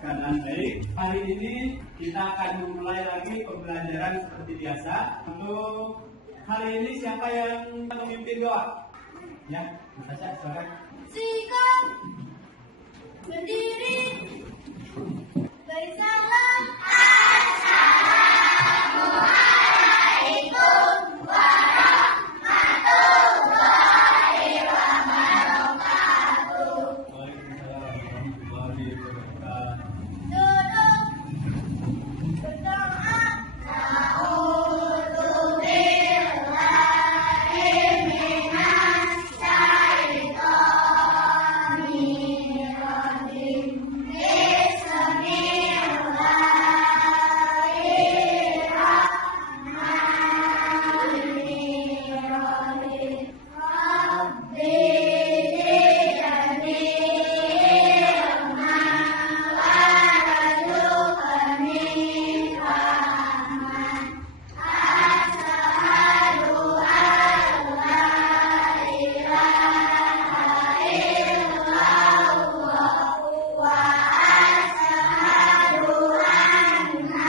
keadaan baik. Hari ini kita akan memulai lagi pembelajaran seperti biasa. Untuk hari ini siapa yang memimpin doa? Ya, Natasha, silakan. Sikap berdiri bersalam. Assalamualaikum warahmatullahi wabarakatuh. Duduk berdoa. A'udzubillahi minas syaitonir rajim. Bismillahirrahmanirrahim. Rabbi zidni ilman warzuqni fahman. Asyhadu an la ilaha illallah wa asyhadu anna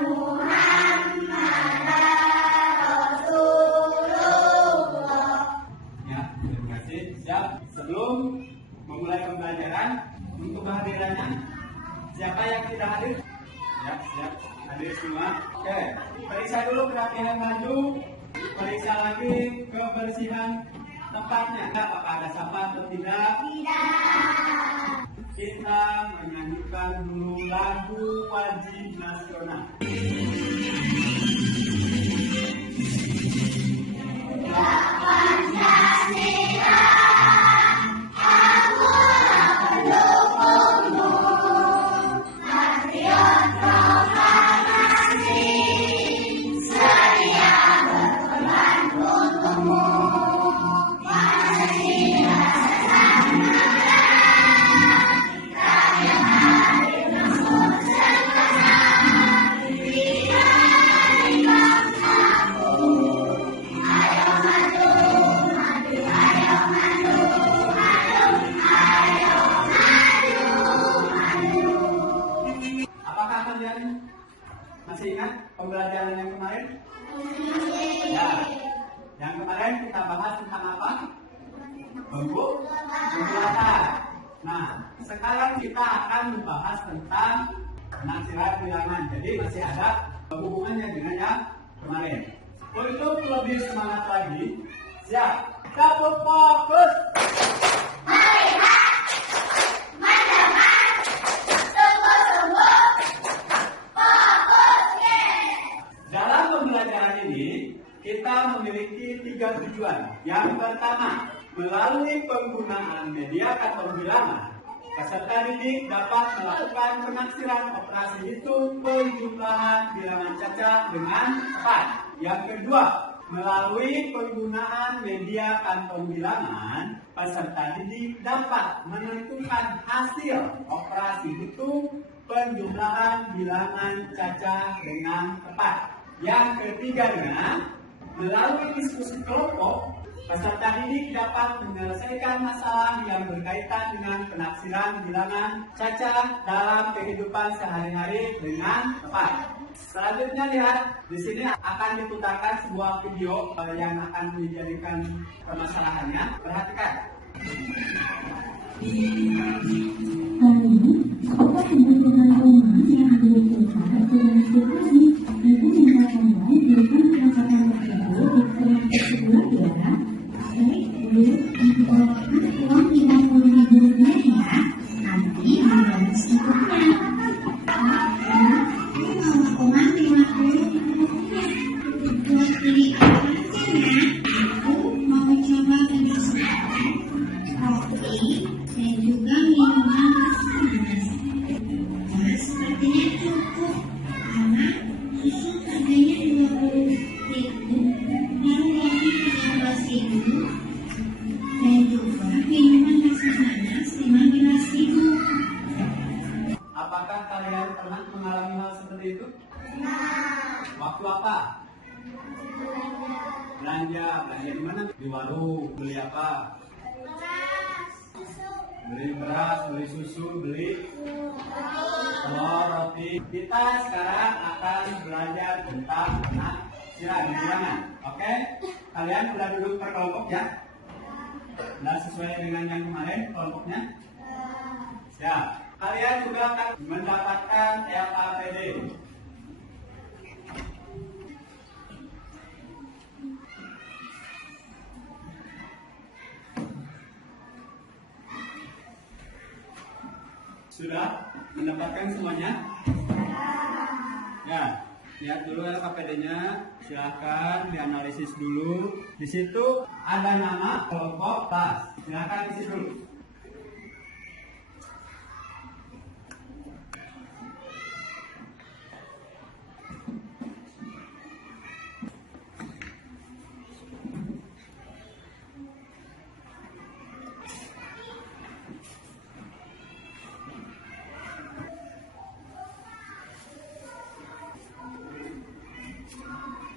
Muhammadar Rasulullah. Ya, terima kasih. Siap. Sebelum memulai pembelajaran, untuk kehadirannya, siapa yang tidak hadir? Ya, siap. Hadir semua. Oke, periksa dulu kerapihan baju, periksa lagi kebersihan tempatnya. Apakah ada sampah atau tidak? Tidak. Kita menyanyikan dulu lagu wajib nasional. Apakah kalian masih ingat pembelajaran yang kemarin? Ya, yang kemarin kita bahas tentang apa? Pembuatan. Nah, sekarang kita akan membahas tentang penaksiran bilangan. Jadi masih ada hubungannya dengan yang kemarin. Untuk lebih semangat lagi, siap? Satu fokus. Dalam pembelajaran ini, kita memiliki 3 tujuan. Yang pertama, melalui penggunaan media kantong bilangan, peserta didik dapat melakukan penaksiran operasi hitung penjumlahan bilangan cacat dengan tepat. Yang kedua, melalui penggunaan media kantong bilangan, peserta didik dapat menentukan hasil operasi hitung penjumlahan bilangan cacat dengan tepat. Yang ketiganya, melalui diskusi kelompok, peserta didik dapat menyelesaikan masalah yang berkaitan dengan penaksiran bilangan cacat dalam kehidupan sehari-hari dengan tepat. Selanjutnya lihat, di sini akan diputarkan sebuah video yang akan dijadikan permasalahannya. Perhatikan. Kali ini, sekolah kebutuhan rumah yang dibutuhkan dengan situasi itu menyatakannya dengan perasaan tersebut di sebuah daerah. Baik, Bu, dikeluarkan uang 50.000 rupiah ya. Nanti dibayar secukupnya. Uang 50.000 rupiah buat beli apa aja ya? Aku mau coba beli sepatu, roti, dan juga minuman panas. Nah, sepertinya cukup karena susu harganya 20.000, lalu roti 13.000, dan juga minuman rasa panas 15.000. Apakah kalian pernah mengalami hal seperti itu? Waktu apa? Belanja di mana? Di warung. Beli apa? Beli beras, beli susu, beli Kita sekarang akan belajar tentang penaksiran bilangan. Oke? Kalian sudah duduk per kelompok ya? Sudah sesuai dengan yang kemarin kelompoknya? Siap. Kalian juga akan mendapatkan LKPD. Sudah mendapatkan semuanya? Ya, lihat dulu LKPD-nya. Silahkan dianalisis dulu. Di situ ada nama kelompok kelas. Silahkan isi dulu.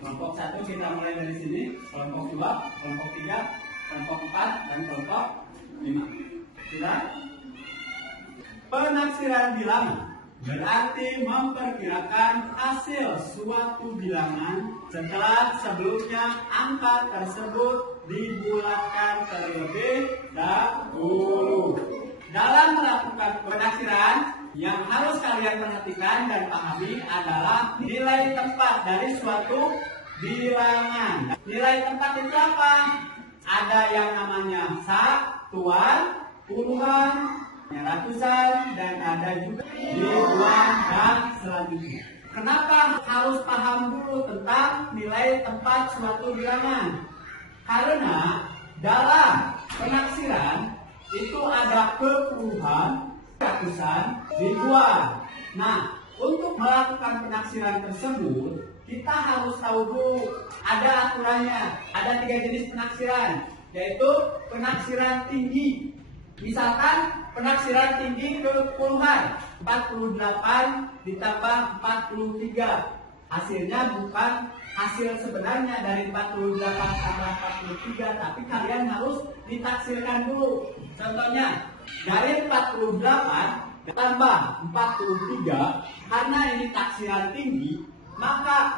Kelompok 1 kita mulai dari sini, kelompok 2, kelompok 3, kelompok 4, dan kelompok 5. Sudah? Penaksiran bilangan berarti memperkirakan hasil suatu bilangan setelah sebelumnya angka tersebut dibulatkan terlebih dahulu. Dalam melakukan penaksiran, yang harus kalian perhatikan dan pahami adalah nilai tempat dari suatu bilangan. Nilai tempat itu apa? Ada yang namanya satuan, puluhan, ratusan, dan ada juga ribuan dan selanjutnya. Kenapa harus paham dulu tentang nilai tempat suatu bilangan? Karena dalam penaksiran itu ada kepuluhan, ratusan, ribuan. Nah, untuk melakukan penaksiran tersebut, kita harus tahu dulu ada aturannya. Ada 3 jenis penaksiran, yaitu penaksiran tinggi. Misalkan penaksiran tinggi kepuluhan, 48 ditambah 43. Hasilnya bukan hasil sebenarnya dari 48 tambah 43, tapi kalian harus ditaksirkan dulu. Contohnya, dari 48 tambah 43, karena ini taksiran tinggi, maka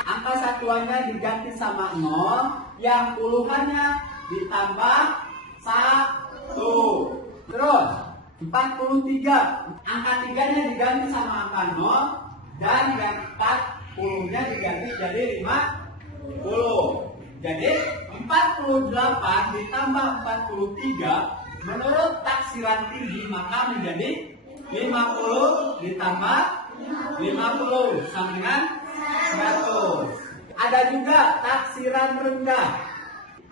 angka satuannya diganti sama 0, yang puluhannya ditambah 1. Terus 43, angka 3-nya diganti sama angka 0, dan yang 40-nya diganti jadi 50. Jadi 48 ditambah 43 menurut taksiran tinggi maka menjadi 50 ditambah 50 sama dengan 100. Ada juga taksiran rendah.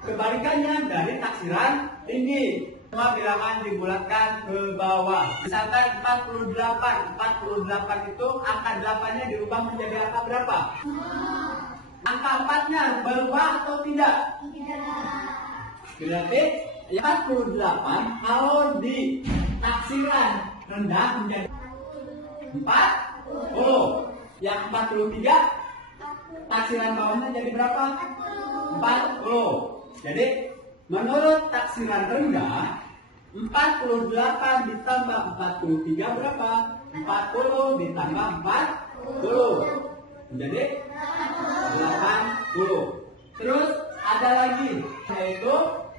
Kebalikannya dari taksiran tinggi. Semua bilangan dibulatkan ke bawah. Misalkan 48 itu angka 8-nya dirubah menjadi angka berapa? Angka 4-nya berubah atau tidak? Berarti 48 kalau di taksiran rendah menjadi 40. Yang 43 taksiran bawahnya jadi berapa? 40. Jadi menurut taksiran rendah 48 ditambah 43 berapa? 40 ditambah 40 menjadi 80. Terus ada lagi yaitu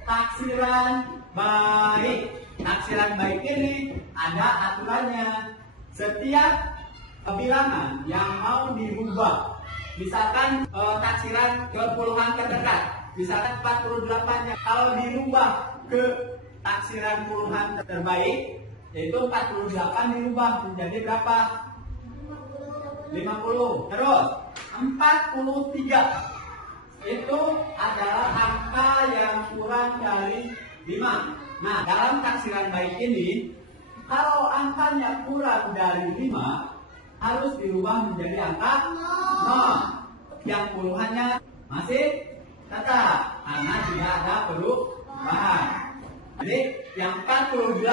taksiran baik. Taksiran baik ini ada aturannya. Setiap bilangan yang mau dirubah, misalkan taksiran ke puluhan terdekat, misalkan 48-nya kalau dirubah ke taksiran puluhan terbaik, yaitu 48 dirubah menjadi berapa? 50. Terus 43 itu adalah angka yang kurang dari 5. Nah, dalam taksiran baik ini, kalau angkanya kurang dari 5, harus dirubah menjadi angka 0. Yang puluhannya masih tetap, karena tidak ada perubahan. Jadi, yang 48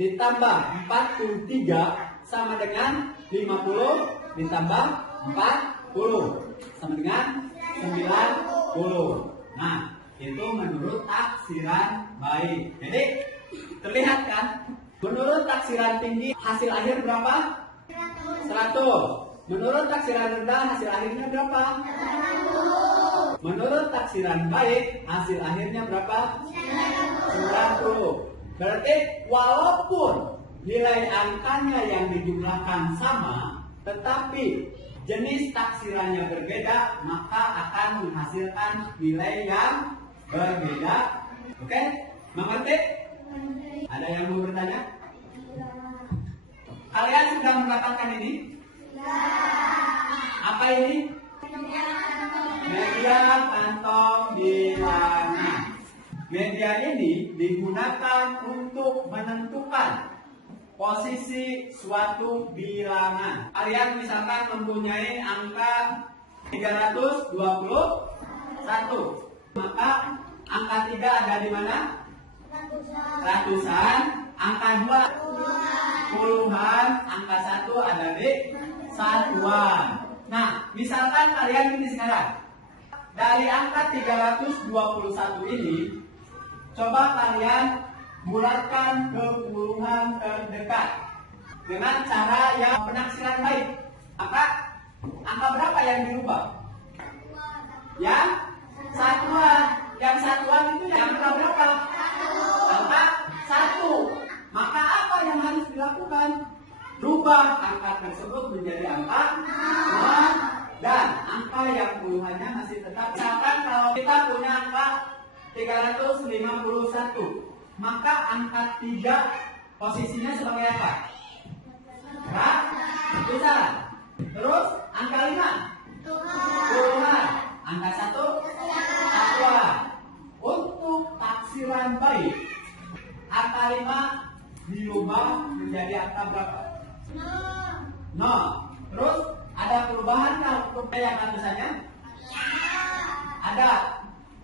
ditambah 43 sama dengan 50 ditambah 40 sama dengan 90. Nah, itu menurut taksiran baik. Jadi terlihat kan, menurut taksiran tinggi hasil akhir berapa? 100. 100. Menurut taksiran rendah hasil akhirnya berapa? 100. Menurut taksiran baik hasil akhirnya berapa? 90. Berarti walaupun nilai angkanya yang dijumlahkan sama, tetapi jenis taksirannya berbeda, maka akan menghasilkan nilai yang berbeda. Oke? Mengerti? Ada yang mau bertanya? Kalian sudah mendapatkan ini? Apa ini? Media kantong bilangan. Media ini digunakan untuk menentukan posisi suatu bilangan. Kalian misalkan mempunyai angka 321, maka angka 3 ada di mana? Ratusan. Angka 2 puluhan. Angka 1 ada di satuan. Nah, misalkan kalian ini sekarang dari angka 321 ini, coba kalian bulatkan ke puluhan terdekat dengan cara yang penaksiran baik. Maka angka berapa yang dirubah? Yang satuan. Yang satuan itu yang berapa? Angka 1. Maka apa yang harus dilakukan? Rubah angka tersebut menjadi angka 0 dan angka yang puluhannya masih tetap. Misalkan kalau kita punya angka 351, maka angka 3 posisinya sebagai apa? Ratusan. Terus angka 5 puluhan. Angka 1 satuan. Untuk taksiran baik, angka 5 dirubah menjadi angka berapa? 0. Terus ada perubahan untuk yang ratusannya? Ada.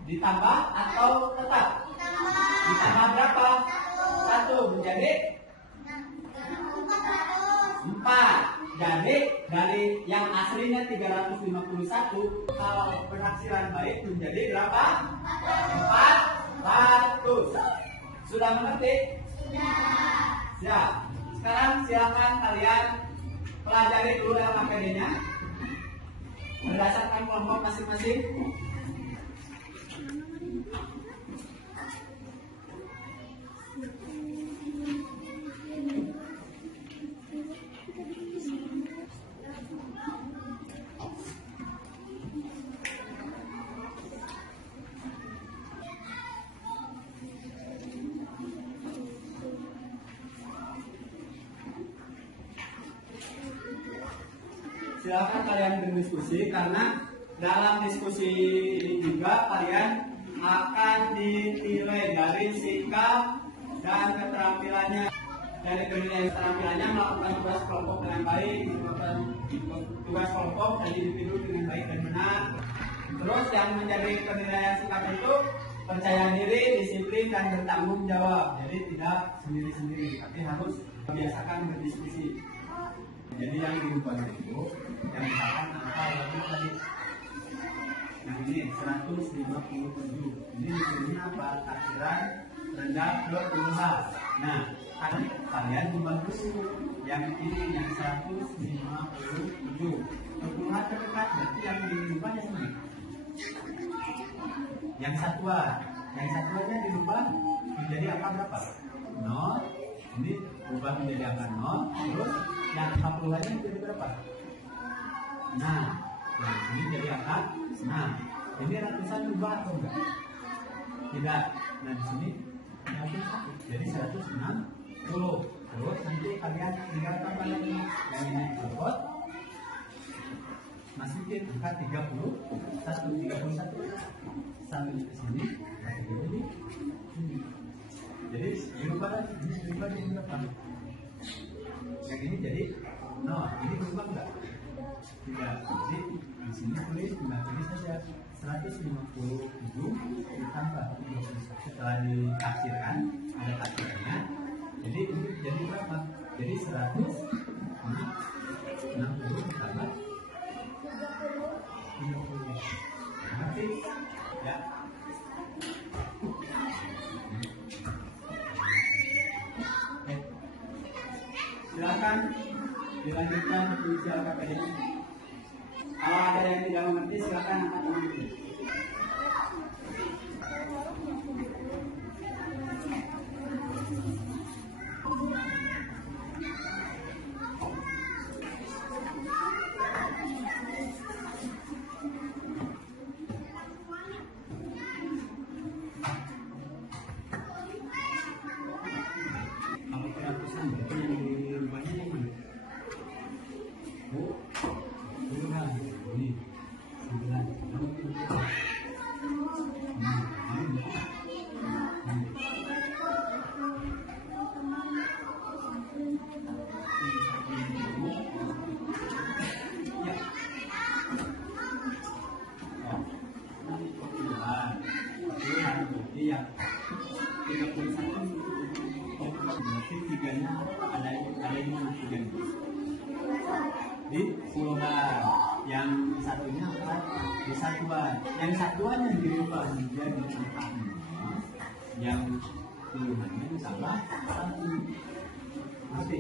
Ditambah atau tetap? Ditambah berapa? 1 menjadi 4. Jadi dari yang aslinya 351, kalau penaksiran baik menjadi berapa? 400. Sudah mengerti? Siap. Sekarang silakan kalian pelajari dulu LKPD-nya berdasarkan kelompok masing-masing. Silakan kalian berdiskusi, karena dalam diskusi ini juga kalian akan dinilai dari sikap dan keterampilannya. Dari penilaian keterampilannya melakukan tugas kelompok dengan baik, melakukan tugas kelompok dan individu dengan baik dan benar. Terus yang menjadi penilaian sikap itu percaya diri, disiplin dan bertanggung jawab. Jadi tidak sendiri-sendiri, tapi harus membiasakan berdiskusi. Jadi yang dirubah itu, yang misalkan angka yang tadi, yang ini 157. Ini maksudnya apa? Taksiran rendah ke puluhan. Nah, kalian ubah dulu. Yang ini yang 157. Puluhan terdekat, berarti yang dirubahnya sini. Yang satuannya dirubah menjadi angka berapa? 0. Ini ubah menjadi angka 0. Terus yang 40-nya jadi berapa? Nah, ini jadi angka 6. Ini ratusan berubah atau enggak? Tidak. Nah, di sini jadi 160. Terus nanti kalian tinggal tambah lagi yang ini berikut. Masukin angka 31 sampai ke sini. Jadi dirubah lagi, ini dirubah jadi berapa? Yang ini jadi 0. Ini berubah enggak? Tidak. Jadi di sini tulis saja 157 ditambah 31. Setelah ditaksirkan, ada taksirannya. Jadi ini jadi berapa? Jadi 160 ditambah 30. Ngerti? Ya. Silakan dilanjutkan inisial KPD-nya. Kalau ada yang tidak mengerti silakan angkat tangan. Kalau peratusan berarti yang di rumahnya yang mana? Oh, ini 9. Di puluhan, yang satunya apa? Di satuan, yang satuan yang dirubah menjadi empat, yang puluhannya sama satu. Berarti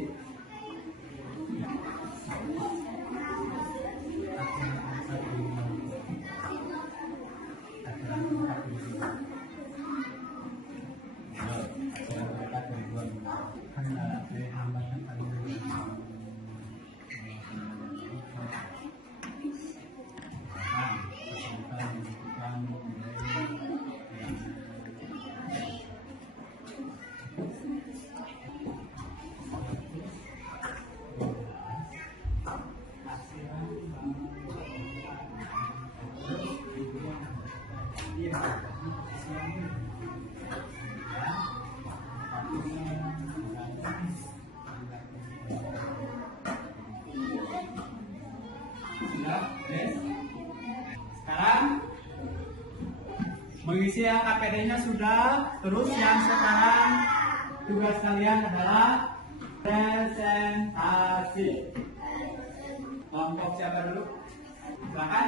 sekarang mengisi KPD-nya sudah. Terus yang sekarang tugas kalian adalah presentasi. Kelompok siapa dulu? Silakan.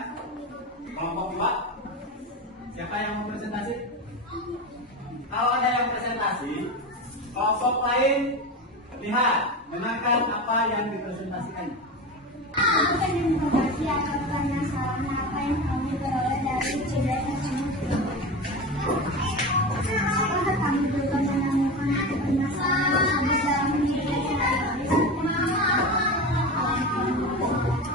Kelompok 2. Siapa yang mau presentasi? Kalau ada yang presentasi, kelompok lain lihat, dengarkan apa yang dipresentasikan. Aku ingin berbagi akan penasaran apa yang kami peroleh dari cerdas nasional. Apakah kami juga menemukan penasaran tersebut dalam cerdas untuk penghasilan tinggal sesuai terdapat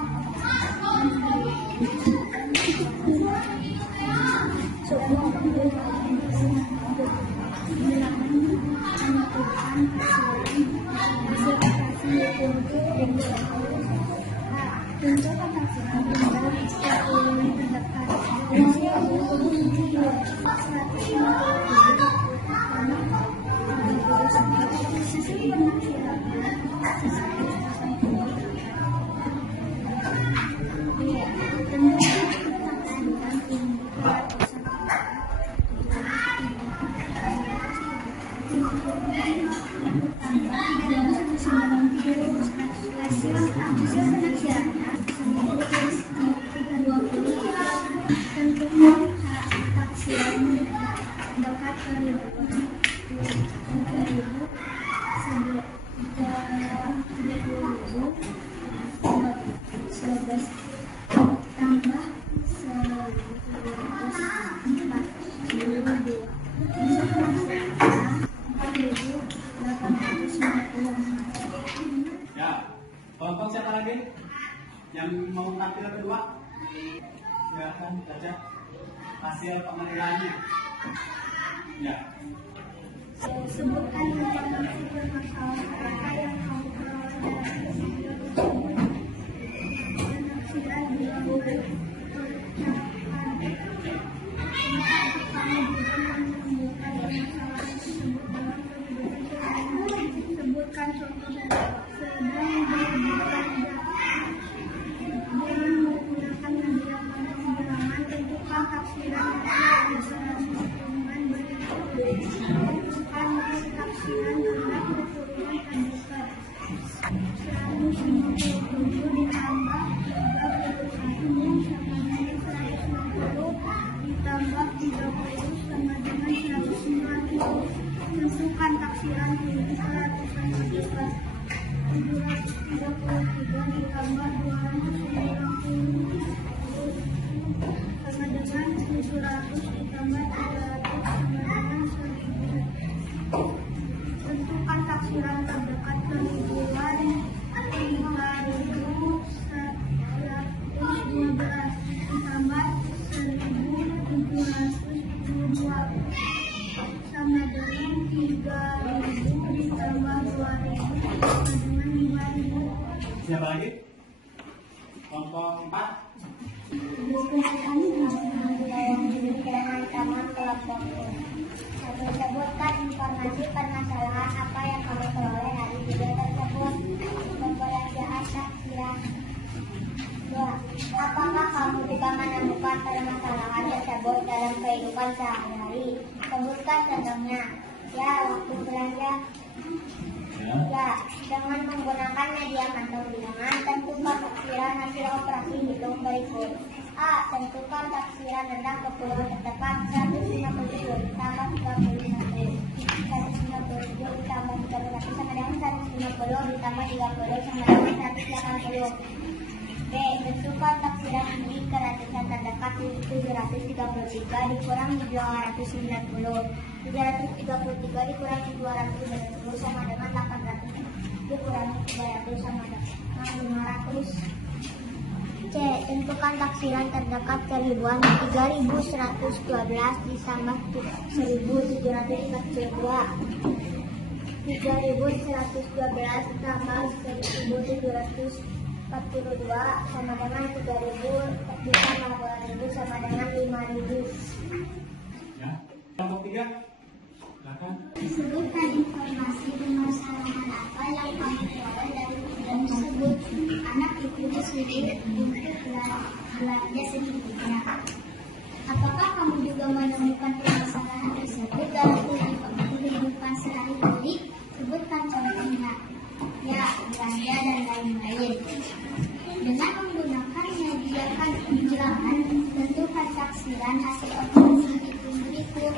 Kelompok siapa lagi yang mau tampil kedua? Silakan baca hasil penilaiannya. Ya. Sebutkan informasi permasalahan yang kamu sebutkan contoh ditambah 30 sama dengan 190. Tentukan taksiran 100 ditambah 250 sama dengan 700 ditambah 300 sama dengan 1000. Tentukan taksiran terdekat kerugian 5.112 ditambah 1.772 sama dengan 3.000 ditambah 2.000 sama dengan 5.000. Siapa lagi? Kelompok 4. Disebutkan dengan taman kelompok. Sebutkan informasi permasalahan apa yang kamu peroleh dari video tersebut. Pembelajaran taksiran. 2. Apakah kamu juga menemukan permasalahan tersebut dalam kehidupan sehari-hari? Sebutkan contohnya. Ya, waktu belanja. Ya, dengan menggunakan media kantong bilangan, tentukan taksiran hasil operasi hitung berikut. A. Tentukan taksiran rendah keperluan terdekat 150 ditambah 31. 150 ditambah 31 sama dengan 150 ditambah 30 sama dengan 180. B. Tentukan taksiran tinggi ke ratusan terdekat 733 dikurangi 290. 333 dikurangi 290 sama dengan 800 dikurangi 300 sama dengan 500. C. Tentukan taksiran terdekat seribuan 3.112 ditambah 1.742. 3.112 ditambah 1.742 sama dengan 3.000 ditambah 2.000 sama dengan 5.000. Ya. Kelompok 3. Silakan. Sebutkan informasi permasalahan apa yang kamu peroleh dari video tersebut. Anak itu disuruh untuk belanja secukupnya. Apakah kamu juga menemukan permasalahan tersebut dalam kehidupan sehari-hari? Sebutkan contohnya. Ya, belanja dan lain-lain. Dengan menggunakan media kantong bilangan, tentukan taksiran hasil operasi hitung berikut.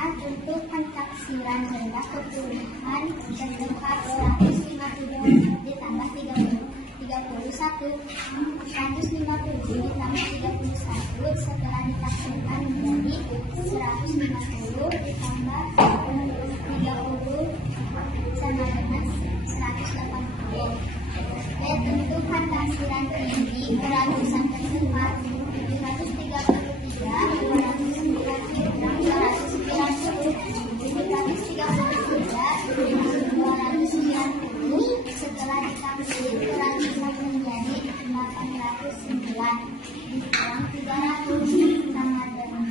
A. Tentukan taksiran rendah keperluan terdekat 157 ditambah 31. 157 ditambah 31 setelah ditaksirkan menjadi 150 ditambah 30 sama dengan 180. B. Tentukan taksiran tinggi beratusan terdekat 290 setelah ditaksir beratusan menjadi 809 dikurang 300 sama dengan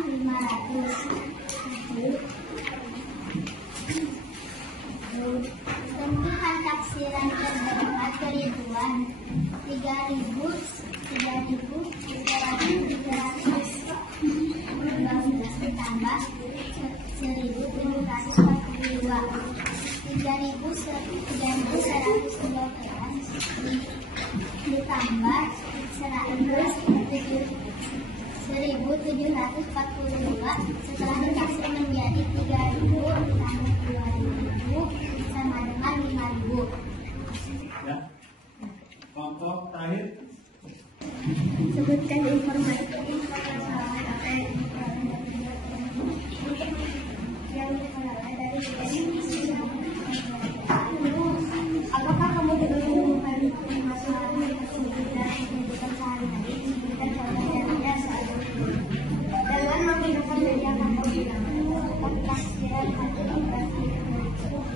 500. Tentukan taksiran terdekat keribuan 3.300 ditambah 1.742. 3.112 ditambah 1.742 setelah ditaksir menjadi 3.000 ditambah 2.000 sama dengan 5.000. Ya. Kelompok terakhir. Sebutkan informasi permasalahan apa yang diperoleh dari video. Apakah kamu juga menemukan permasalahan tersebut dalam kehidupan sehari-hari? Dan contohnya saat dengan menggunakan media kantong bilangan, tentukan taksiran hasil operasi.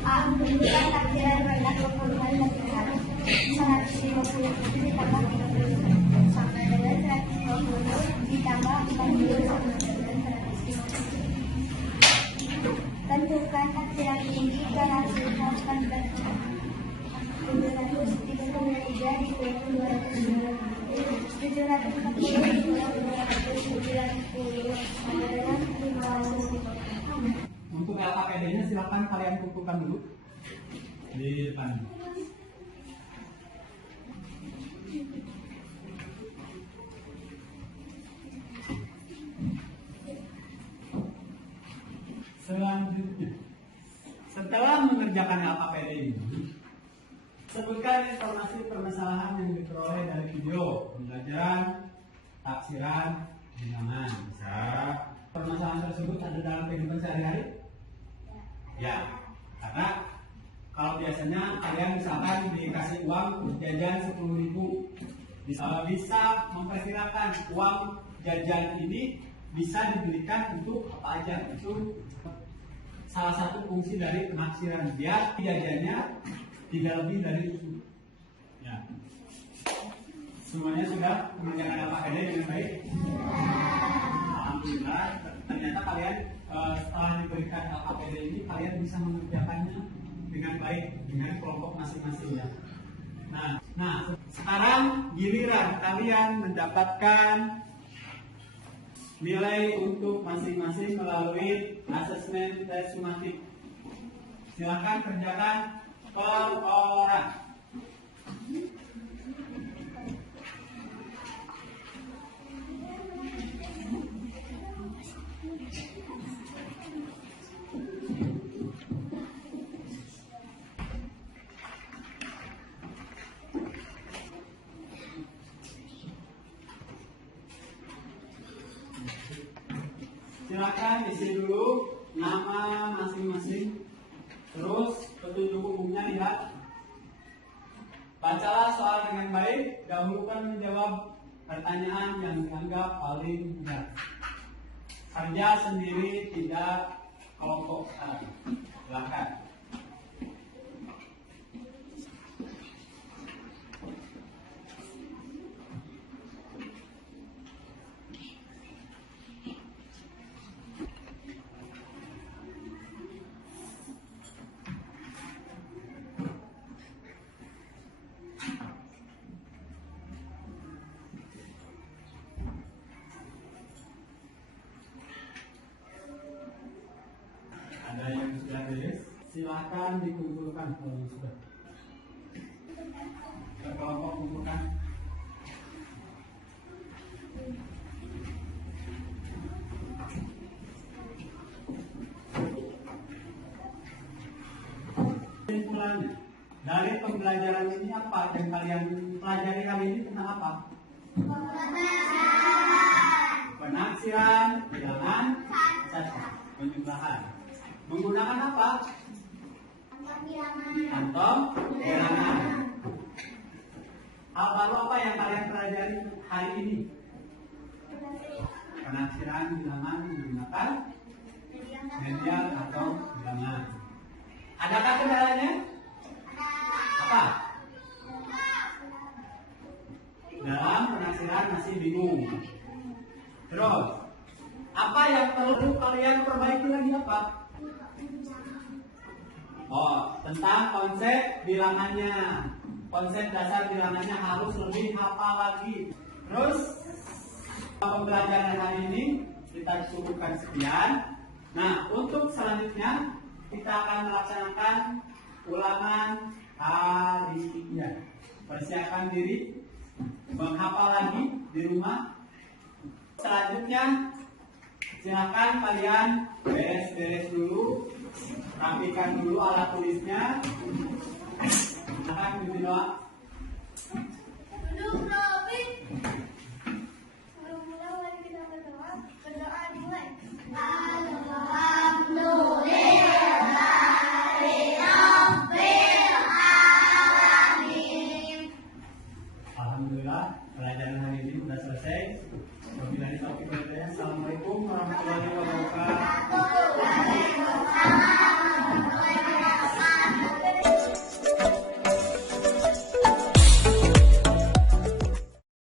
A. Tentukan taksiran rendah keperluan terdekat 150 ditambah 30 sama dengan 150 ditambah 40 sama dengan 150. Tentukan taksiran tinggi ke ratusan terdekat 733 dikurangi 290. 740 dikurangi 290 sama dengan 500. Untuk LKPD-nya silakan kalian kumpulkan dulu di depan. Selanjutnya, setelah mengerjakan LKPD ini, Sebutkan informasi permasalahan yang diperoleh dari video, pembelajaran, tafsiran, bilangan. Bisa. Permasalahan tersebut ada dalam kehidupan sehari-hari? Ya, karena kalau biasanya kalian misalkan dikasih uang jajan 10.000, bisa memperkirakan uang jajan ini bisa diberikan untuk apa aja. Itu salah satu fungsi dari penaksiran, biar jajannya tidak lebih dari itu. Ya. Semuanya sudah mengerjakan APD dengan baik? Alhamdulillah. Ternyata kalian setelah diberikan APD ini kalian bisa mengerjakannya dengan baik dengan kelompok masing-masing ya. Nah, sekarang giliran kalian mendapatkan nilai untuk masing-masing melalui asesmen tes sumatif. Silakan kerjakan per orang. Silakan isi dulu nama masing-masing. Terus petunjuk umumnya lihat. Bacalah soal dengan baik. Dahulukan menjawab pertanyaan yang dianggap paling benar. Kerja sendiri, tidak kelompok sekali. Silakan. Ada yang sudah beres? Silakan dikumpulkan kalau sudah. Berkelompok kumpulkan. Kesimpulannya, dari pembelajaran ini apa yang kalian pelajari kali ini tentang apa? Penaksiran, bilangan, penjumlahan. Menggunakan apa? Kantong bilangan. Hal baru apa yang kalian pelajari hari ini? Penaksiran bilangan menggunakan medial atau bilangan. Adakah kendalanya? Apa? Dalam penaksiran masih bingung. Terus, apa yang perlu kalian perbaiki lagi apa? Oh, tentang konsep bilangannya. Konsep dasar bilangannya harus lebih hafal lagi. Terus, pembelajaran hari ini kita cukupkan sekian. Nah, untuk selanjutnya kita akan melaksanakan ulangan harian. Persiapkan diri, menghafal lagi di rumah. Selanjutnya, silakan kalian beres-beres dulu, rapikan dulu alat tulisnya. Silakan berdoa. Duduk rapi. Mula-mula mari kita berdoa. Berdoa dimulai. Alhamdulillah, pelajaran hari ini sudah selesai. Wabillahi taufiq wal hidayah. Assalamualaikum warahmatullahi wabarakatuh.